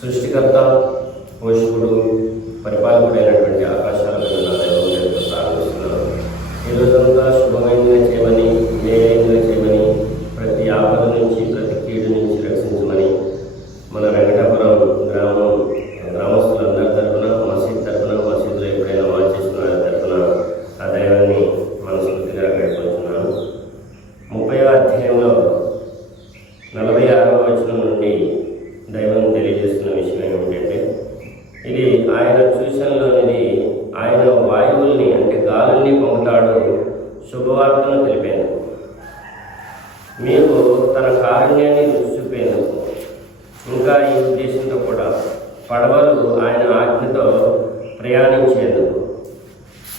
సృష్టికర్త పోషకుడు పరిపాలకుడైనటువంటి ఆకాశాల మీద నా దైవం చెప్పాను ఇంకా ఈ ఉద్దేశంతో కూడా పడవలు ఆయన ఆజ్ఞతో ప్రయాణించేందుకు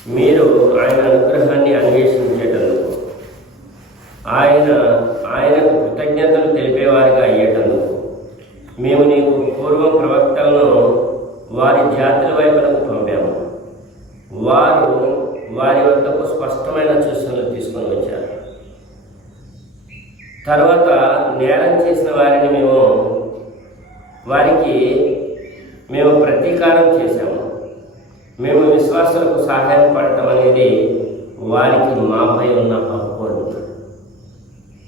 మీరు ఆయన అనుగ్రహాన్ని అన్వేషించేటందుకు ఆయన ఆయనకు కృతజ్ఞతలు తెలిపేవారిగా అయ్యేటందుకు మేము నీకు పూర్వం ప్రవక్తలను వారి జాతుల వైపునకు పంపాము. వారు వారి వద్దకు స్పష్టమైన సూచనలు తీసుకొని వచ్చారు. తర్వాత నేరం చేసిన వారిని మేము వారికి మేము ప్రతీకారం చేశాము. మేము విశ్వాసులకు సహాయం పడటం అనేది వారికి మాపై ఉన్న హక్కు అంటున్నాడు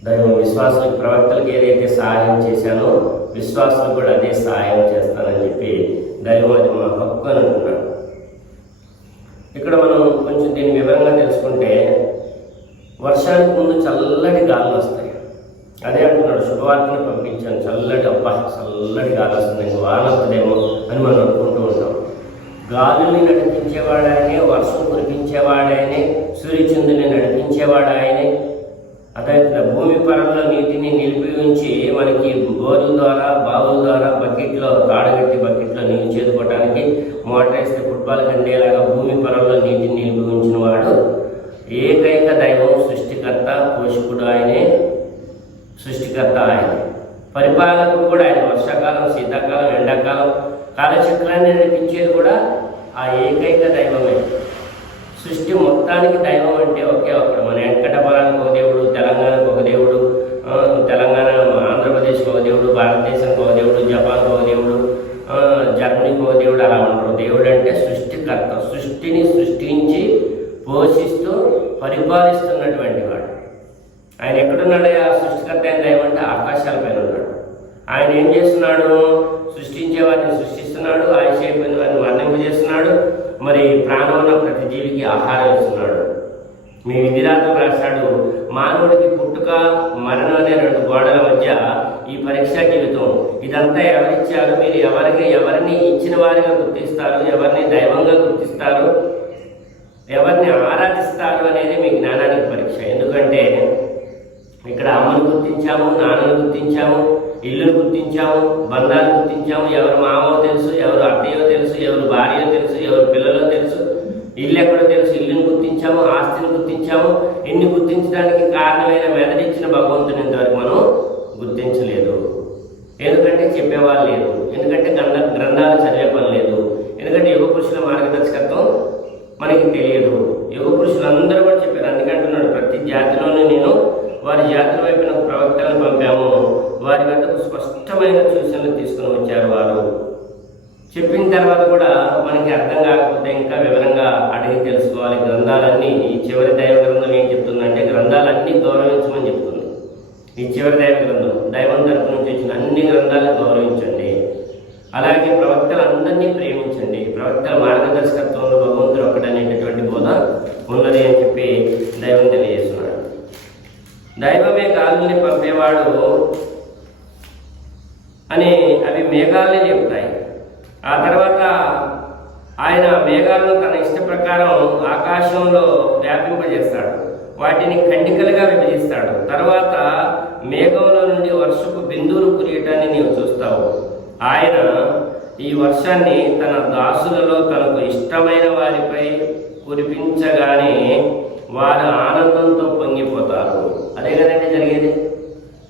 దాని విశ్వాసులకు ప్రవక్తలకు ఏదైతే సహాయం చేశానో విశ్వాసులు కూడా అదే సహాయం చేస్తానని చెప్పి దైవం అది మా హక్కు అని అంటున్నాడు ఇక్కడ మనం కొంచెం దీన్ని వివరంగా తెలుసుకుంటే వర్షానికి ముందు చల్లటి గాలులు వస్తాయి. అదే అంటున్నాడు శుభవార్తను పంపించాను. చల్లటి అబ్బా చల్లటి గాలి వస్తుంది ఇంక అని మనం అనుకుంటూ ఉంటాం. గాలుల్ని నడిపించేవాడాయనే వర్షం కురిపించేవాడాయనే సూర్యచంద్రుని నడిపించేవాడాయనే అదే భూమి పరంలో నీటిని నిలిపి ఉంచి మనకి బోర్ల ద్వారా బావుల ద్వారా బకెట్లో తాడగట్టి బకెట్లో నీళ్ళు చేదుకోవడానికి మోటార్ వేస్తే ఫుట్బాల్ కండేలాగా భూమి పరంలో నీటిని నిలిపి ఉంచిన వాడు ఏకైక దైవం సృష్టికర్త పోషకుడు ఆయనే. సృష్టికర్త ఆయన పరిపాలకుడు కూడా ఆయన వర్షాకాలం శీతాకాలం ఎండాకాలం కాలచక్రాన్ని నడిపించేది కూడా ఆ ఏకైక దైవమే. సృష్టి మొత్తానికి దైవం అంటే ఒకే ఒకడు. మన వెంకటపురానికి ఒక దేవుడు తెలంగాణకు ఒక దేవుడు తెలంగాణ ఆంధ్రప్రదేశ్కి ఒక దేవుడు భారతదేశానికి ఒక దేవుడు జపాన్కి ఒక దేవుడు జర్మనీకి ఒక దేవుడు అలా ఉండరు. దేవుడు అంటే సృష్టికర్త. సృష్టిని సృష్టించి పోషిస్తూ పరిపాలిస్తున్నటువంటి వాడు. ఆయన ఎక్కడున్నాడు ఆ సృష్టికర్త అయిన దైవంటే ఆకాశాల పైన ఉన్నాడు. ఆయన ఏం చేస్తున్నాడు? సృష్టించే వారిని సృష్టిస్తున్నాడు ఆయుష్ అయిపోయిన వారిని మరణింపజేస్తున్నాడు మరి ప్రాణం ఉన్న ప్రతి జీవికి ఆహారం ఇస్తున్నాడు. మీ విధిరాతలు రాశాడు మానవుడికి పుట్టుక మరణం అనే రెండు గోడల మధ్య ఈ పరీక్ష జీవితం. ఇదంతా ఎవరిచ్చారు? మీరు ఎవరికి ఎవరిని ఇచ్చిన వారిగా గుర్తిస్తారు? ఎవరిని దైవంగా గుర్తిస్తారు? ఎవరిని ఆరాధిస్తారు అనేది మీ జ్ఞానానికి పరీక్ష. ఎందుకంటే ఇక్కడ అమ్మను గుర్తించాము నాన్నను గుర్తించాము ఇల్లును గుర్తించాము బంధాలు గుర్తించాము. ఎవరు మామో తెలుసు ఎవరు అత్తయ్యో తెలుసు ఎవరు భార్యో తెలుసు ఎవరు పిల్లలో తెలుసు. ఇల్లు ఎక్కడో తెలుసు ఇల్లును గుర్తించాము ఆస్తిని గుర్తించాము. ఇన్ని గుర్తించడానికి కారణమైన మెదడిచ్చిన భగవంతుని ఇంతవరకు మనం గుర్తించలేదు. ఎందుకంటే చెప్పేవాళ్ళు లేదు ఎందుకంటే గ్రంథ గ్రంథాలు చదివే పని లేదు. ఎందుకంటే యుగ పురుషుల మార్గదర్శకత్వం మనకి తెలియదు. యుగ పురుషులందరూ కూడా చెప్పారు. అందుకంటున్నాడు ప్రతి జాతిలోనూ నేను వారి జాతుల వైపున ప్రవక్తలను పంపాము. వారి వద్దకు స్పష్టమైన సూచనలు తీసుకుని వచ్చారు వారు. చెప్పిన తర్వాత కూడా మనకి అర్థం కాకపోతే ఇంకా వివరంగా అడిగి తెలుసుకోవాలి. గ్రంథాలన్నీ ఈ చివరి దైవ గ్రంథం ఏం చెప్తుందంటే గ్రంథాలన్నీ గౌరవించమని చెప్తుంది. ఈ చివరి దైవ గ్రంథం దైవం తరపు నుంచి వచ్చిన అన్ని గ్రంథాలను గౌరవించండి. అలాగే ప్రవక్తలందరినీ ప్రేమించండి. ప్రవక్తల మార్గదర్శకత్వంలో భగవంతుడు ఒకటనేటటువంటి బోధ ఉన్నది అని చెప్పి దైవం తెలియ దైవమే గాలుల్ని పంపేవాడు అని అవి మేఘాలని చెబుతాయి. ఆ తర్వాత ఆయన మేఘాలను తన ఇష్ట ప్రకారం ఆకాశంలో వ్యాపింపజేస్తాడు. వాటిని ఖండికలుగా విభజిస్తాడు. తర్వాత మేఘంలో నుండి వర్షపు బిందువులు కురియటాన్ని నీవు చూస్తావు. ఆయన ఈ వర్షాన్ని తన దాసులలో తనకు ఇష్టమైన వారిపై కురిపించగానే వారు ఆనందంతో పొంగిపోతారు. అదే కదండి జరిగేది?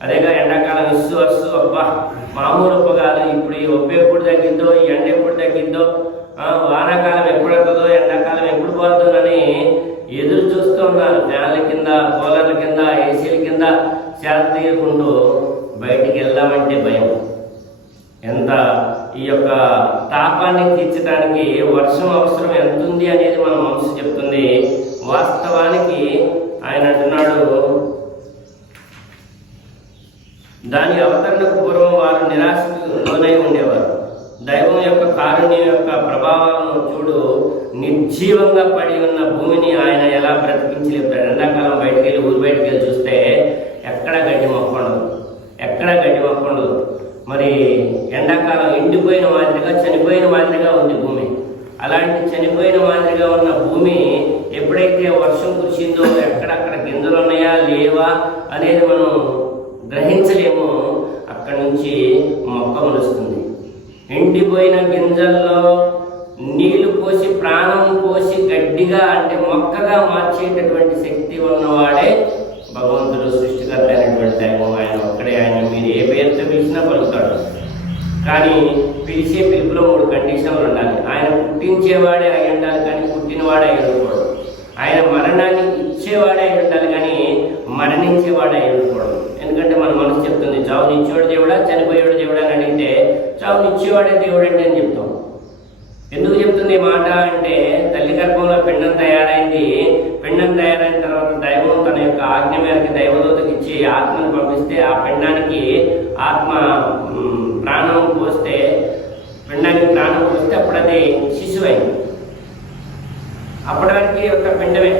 అదేగా ఎండాకాలం ఇస్సు వస్తు అబ్బా మామూలు పొగాలు ఇప్పుడు ఈ ఉప్పు ఎప్పుడు తగ్గిందో ఈ ఎండ ఎప్పుడు తగ్గిందో వానాకాలం ఎప్పుడు వస్తుందో ఎండాకాలం ఎప్పుడు పోతుందని ఎదురు చూస్తూ ఉన్నారు. ఫ్యాన్ల కింద కూలర్ల కింద ఏసీల కింద శాంతి తీరుకుంటూ బయటికి వెళ్దామంటే భయం. ఎంత ఈ యొక్క తాపాన్ని తీర్చడానికి వర్షం అవసరం ఎంత ఉంది అనేది మన మనసు చెప్తుంది. వాస్తవానికి ఆయన అంటున్నాడు దాని అవతరణకు పూర్వం వారు నిరాశకు లోనై ఉండేవారు. దైవం యొక్క కారుణ్యం యొక్క ప్రభావాలను చూడు నిర్జీవంగా పడి ఉన్న భూమిని ఆయన ఎలా బ్రతికించి లేపుతాడు ఎండాకాలం బయటికి వెళ్ళి ఊరు బయటికి వెళ్ళి చూస్తే ఎక్కడ గడ్డి మొక్కండదు ఎక్కడ గడ్డి మొక్కండదు మరి ఎండాకాలం ఎండిపోయిన మాదిరిగా చనిపోయిన మాదిరిగా ఉంది భూమి. అలాంటి చనిపోయిన మాదిరిగా ఉన్న భూమి ఎప్పుడైతే వర్షం కురిసిందో ఎక్కడక్కడ గింజలు ఉన్నాయా లేవా అనేది మనం గ్రహించలేము. ఎండిపోయిన గింజల్లో నీళ్ళు పోసి ప్రాణం పోసి గడ్డిగా అంటే మొక్కగా మార్చేటటువంటి శక్తి ఉన్నవాడే భగవంతుడు సృష్టికర్త అయినటువంటి దైవం. ఆయన ఒక్కడే. ఆయన మీరు ఏ పేరుతో పిలిచినా పలుకుతాడు. కానీ పిలిచే పిలుపులో మూడు కండిషన్లు ఉండాలి. ఆయన పుట్టించేవాడే అయి ఉండాలి కానీ పుట్టినవాడే అయి ఉండకూడదు. ఆయన మరణాన్ని ఇచ్చేవాడే అయి ఉండాలి కానీ మరణించేవాడే అయి ఉండకూడదు. ఎందుకంటే మన మనసు చెప్తుంది చావునిచ్చేవాడు దేవుడా చనిపోయేవాడు దేవుడా అని అడిగితే చావునిచ్చేవాడే దేవుడు అంటే అని చెప్తాం. ఎందుకు చెప్తుంది ఈ మాట అంటే తల్లి గర్భంలో పిండం తయారైంది. పిండం తయారైన తర్వాత దైవం తన యొక్క ఆజ్ఞ మేరకు దైవదూతకి ఇచ్చి ఆత్మను పంపిస్తే ఆ పిండానికి ఆత్మ ప్రాణం పోస్తే పిండానికి ప్రాణం పోస్తే అప్పుడు అది శిశువు అయింది అప్పటి వరకు ఒక పిండమే.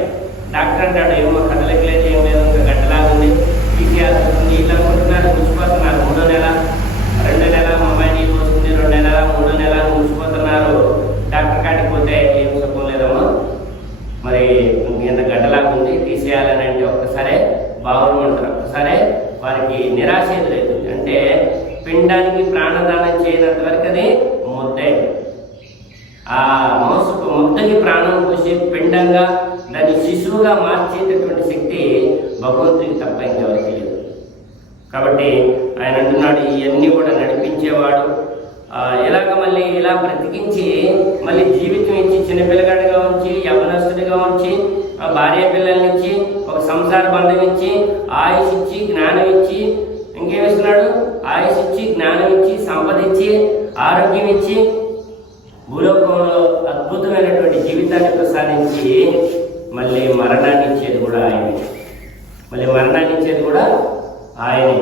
డాక్టర్ అంటాడు ఏమో కథలకి లేదు ఏం లేదు ఇంకా గడ్డలాగా ఉంది తీసేయాల్సింది ఇట్లా అనుకుంటున్నారు ముచ్చిపోతున్నారు మూడో నెల రెండో నెల రెండు నెలల మూడు నెలలు ఉంచిపోతున్నారు డాక్టర్ కాడికి పోతే ఏం సుఖం లేదమ్మా మరి ఇంత గడ్డలాగా ఉంది తీసేయాలని అంటే ఒక్కసారే బాగుంటారు ఒక్కసారే వారికి నిరాశ ఎదురవుతుంది అంటే పిండానికి ప్రాణదానం చేయనంత వరకు అది ముద్దే. ఆ మోసపు ముద్దకి ప్రాణం పోసి పిండంగా దాన్ని శిశువుగా మార్చేటటువంటి శక్తి భగవంతుడికి తప్ప ఇంకెవరికి లేదు. కాబట్టి ఆయన అంటున్నాడు ఇవన్నీ కూడా నడిపించేవాడు ఆ, ఎలాగ మళ్ళీ ఇలా బ్రతికించి మళ్ళీ జీవితం ఇచ్చి చిన్నపిల్లగాడిగా ఉంచి యవనస్తుడిగా ఉంచి ఆ భార్య పిల్లల్నిచ్చి ఒక సంసార బంధం ఇచ్చి ఆయుష్ ఇచ్చి జ్ఞానం ఇచ్చి ఇంకేమిస్తున్నాడు ఆయుష్ ఇచ్చి జ్ఞానం ఇచ్చి సంపద ఇచ్చి ఆరోగ్యం ఇచ్చి భూలోకంలో అద్భుతమైనటువంటి జీవితాన్ని ప్రసాదించి మళ్ళీ మరణాన్ని ఇచ్చేది కూడా ఆయనే. మళ్ళీ మరణాన్ని ఇచ్చేది కూడా ఆయనే.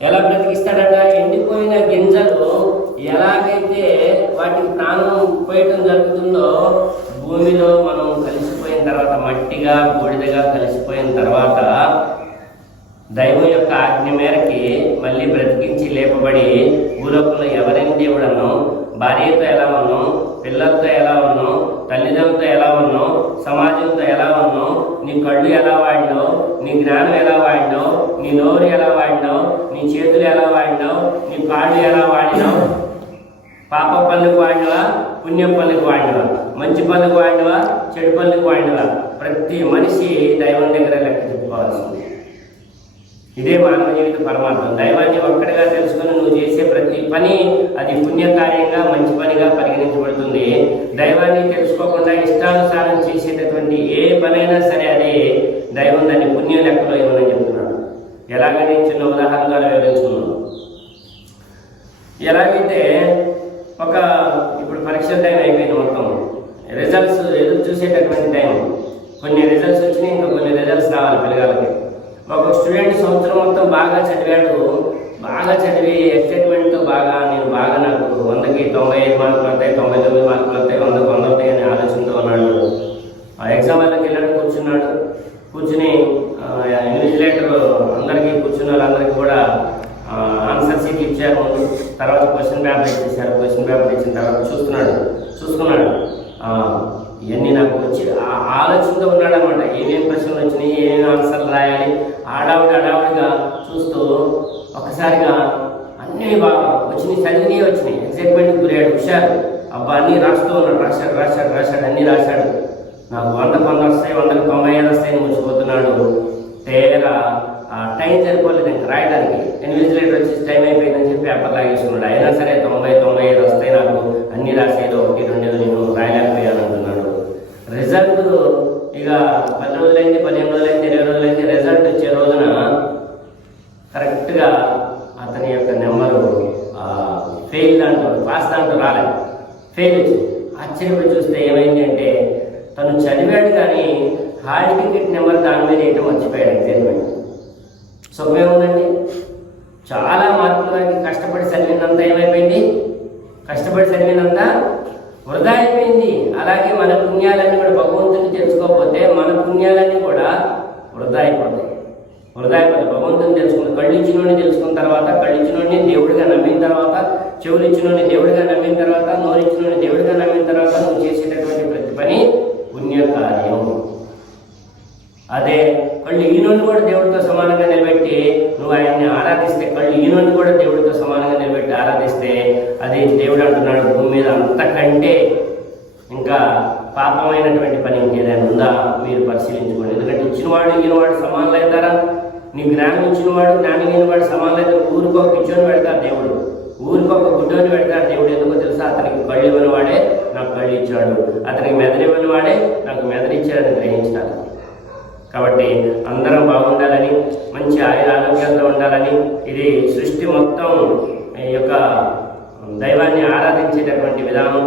ఎలా బ్రతికిస్తాడట? ఎండిపోయిన గింజలు ఎలాగైతే వాటికి ప్రాణం పోయటం జరుగుతుందో భూమిలో మనం కలిసిపోయిన తర్వాత మట్టిగా బూడిదగా కలిసిపోయిన తర్వాత దైవం యొక్క ఆజ్ఞ మేరకి మళ్ళీ బ్రతికించి లేపబడి భూలోకంలో ఎవరైనా దేవుడను భార్యతో ఎలా ఉన్నాం పిల్లలతో ఎలా ఉన్నాం తల్లిదండ్రులతో ఎలా ఉన్నాం సమాజంతో ఎలా ఉన్నాం నీ కళ్ళు ఎలా వాడినావు నీ జ్ఞానం ఎలా వాడినావు నీ నోరు ఎలా వాడినావు నీ చేతులు ఎలా వాడినావు నీ కాళ్ళు ఎలా వాడినావు పాప పనులకు వాడినవా పుణ్యం పనులకు వాడినవా మంచి పనులకు వాడినవా చెడు పనులకు వాడినవా ప్రతి మనిషి దైవం దగ్గర లెక్క చెప్పుకోవాల్సింది. ఇదే మానవ జీవిత పరమార్థం. దైవాన్ని ఒక్కడిగా తెలుసుకొని నువ్వు చేసే ప్రతి పని అది పుణ్యకార్యంగా మంచి పనిగా పరిగణించబడుతుంది. దైవాన్ని తెలుసుకోకుండా ఇష్టానుసారం చేసేటటువంటి ఏ పనైనా సరే అది. దైవం దాన్ని పుణ్యం లెక్కలో ఇవ్వనని చెప్తున్నాడు? ఎలాగని చిన్న ఉదాహరణ వివరించుకున్నాను ఎలాగైతే ఒక ఇప్పుడు పరీక్షల టైం అయిపోయింది మొత్తం రిజల్ట్స్ ఎదురు చూసేటటువంటి టైం కొన్ని రిజల్ట్స్ వచ్చినాయి ఇంకా కొన్ని రిజల్ట్స్ రావాలి పిల్లగాళ్ళకి ఒక స్టూడెంట్ సంవత్సరం మొత్తం బాగా చదివాడు బాగా చదివి ఎక్సైట్మెంట్తో బాగా నేను బాగా నాకు వందకి తొంభై ఐదు మార్కులు వస్తాయి తొంభై తొమ్మిది మార్కులు వస్తాయి వందకు వంద వస్తాయి అనే ఆలోచనతో ఉన్నాడు ఆ ఎగ్జామ్ వాళ్ళకి వెళ్ళాడు కూర్చున్నాడు కూర్చుని ఆ, ఇన్విజిలేటర్ అందరికీ కూర్చున్న వాళ్ళందరికీ కూడా ఆన్సర్ షీట్ ఇచ్చారు. తర్వాత క్వశ్చన్ పేపర్ ఇచ్చేసారు క్వశ్చన్ పేపర్ ఇచ్చిన తర్వాత చూస్తున్నాడు. చూసుకున్నాడు. ఆ, ఇవన్నీ నాకు వచ్చి ఆ ఆలోచనతో ఉన్నాడనమాట ఏమేమి ప్రశ్నలు వచ్చినాయి ఏమేమి ఆన్సర్లు రాయాలి ఆడావిడ అడావిడిగా చూస్తూ ఒకసారిగా అన్నీ బాగా వచ్చినాయి చదివినవి వచ్చినాయి. ఎగ్జైట్మెంట్కి గురయ్యాడు హుషారు. అబ్బా అన్నీ రాస్తూ ఉన్నాడు. రాశాడు రాశాడు రాశాడు అన్నీ రాశాడు. నాకు వంద వంద వస్తాయి వందకు తొంభై ఐదు వస్తాయని ముచ్చిపోతున్నాడు తేరా టైం సరిపోలేదు ఇంకా రాయడానికి. ఇన్విజిలేటర్ వచ్చి టైం అయిపోయిందని చెప్పి పేపర్ లాగేసుకున్నాడు అయినా సరే తొంభై తొంభై ఐదు వస్తాయి నాకు. అన్ని రాసేది ఒకటి రెండు నేను రాయలేకపోయాను అంటున్నాడు రిజల్ట్ ఇక పది రోజులైంది పదిహేను రోజులైంది ఇరవై రోజులైంది. రిజల్ట్ వచ్చే రోజున కరెక్ట్గా అతని యొక్క నెంబరు ఫెయిల్ అంటారు పాస్ అంటూ రాలేదు. ఫెయిల్ వచ్చింది ఆశ్చర్యపడి చూస్తే ఏమైంది అంటే తను చదివాడు కానీ హాల్ టికెట్ నెంబర్ దాని మీద వేయటం మర్చిపోయాడు ఎగ్జామ్మెంట్ సుఖమేముందండి చాలా మార్పులకి కష్టపడి చదివినంత ఏమైపోయింది కష్టపడి చదివినంత వృధా అయిపోయింది అలాగే మన పుణ్యాలన్నీ కూడా భగవంతుని తెలుసుకోకపోతే మన పుణ్యాలన్నీ కూడా వృధా అయిపోతాయి వృధా అయిపోతాయి భగవంతుని తెలుసుకుని కళ్ళు ఇచ్చినోడిని తెలుసుకున్న తర్వాత కళ్ళు ఇచ్చినోడిని దేవుడిగా నమ్మిన తర్వాత చెవులు ఇచ్చినోడిని దేవుడిగా నమ్మిన తర్వాత నోరు ఇచ్చినోడిని దేవుడిగా నమ్మిన తర్వాత నువ్వు చేసేటటువంటి ప్రతి పని పుణ్యకార్యం అదే కళ్ళు ఈనోని కూడా దేవుడితో సమానంగా నిలబెట్టి నువ్వు ఆయన్ని ఆరాధిస్తే కళ్ళు ఈనోని కూడా దేవుడితో సమానంగా నిలబెట్టి ఆరాధిస్తే అది దేవుడు అంటున్నాడు భూమి మీద అంతకంటే ఇంకా పాపమైనటువంటి పని ఇంకేదైనా ఉందా? మీరు పరిశీలించుకోండి. ఎందుకంటే ఇచ్చినవాడు ఈయనవాడు సమానులు అవుతారా నీ జ్ఞానం ఇచ్చినవాడు జ్ఞానం లేనివాడు సమానులు అవుతారు ఊరికి ఒక పిచ్చోని పెడతారు దేవుడు. ఊరికి ఒక గుడ్డోని పెడతారు దేవుడు. ఎందుకో తెలుసా? అతనికి కళ్ళు ఇవ్వని వాడే నాకు కళ్ళు ఇచ్చాడు. అతనికి మెదడు ఇవ్వని వాడే నాకు మెదడు ఇచ్చాడని గ్రహించినారు కాబట్టి అందరం బాగుండాలని మంచి ఆయుర ఆరోగ్యాలతో ఉండాలని ఇది సృష్టి మొత్తం ఈ యొక్క దైవాన్ని ఆరాధించేటటువంటి విధానం.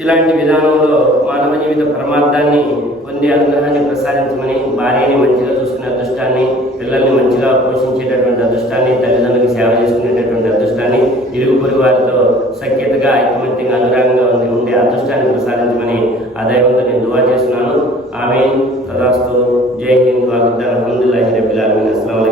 ఇలాంటి విధానంలో మానవ జీవిత పరమార్థాన్ని పొందే అనుగ్రహాన్ని ప్రసాదించమని భార్యని మంచిగా చూసుకునే అదృష్టాన్ని పిల్లల్ని మంచిగా పోషించేటటువంటి అదృష్టాన్ని తల్లిదండ్రులకు సేవ చేసుకునేటటువంటి అదృష్టాన్ని ఇరుగు పొరుగు వారితో సఖ్యతగా ఐకమత్యంగా అనురాగంగా ఉంది ఉండే అదృష్టాన్ని ప్రసాదించమని ఆ దైవంతో నేను దువా చేస్తున్నాను. ఆమె తదాస్తు. జై హింద్. వాగుద్దాన్ అల్హమ్దుల్లాహి రబ్బిల్ ఆలమీన్. అస్సలం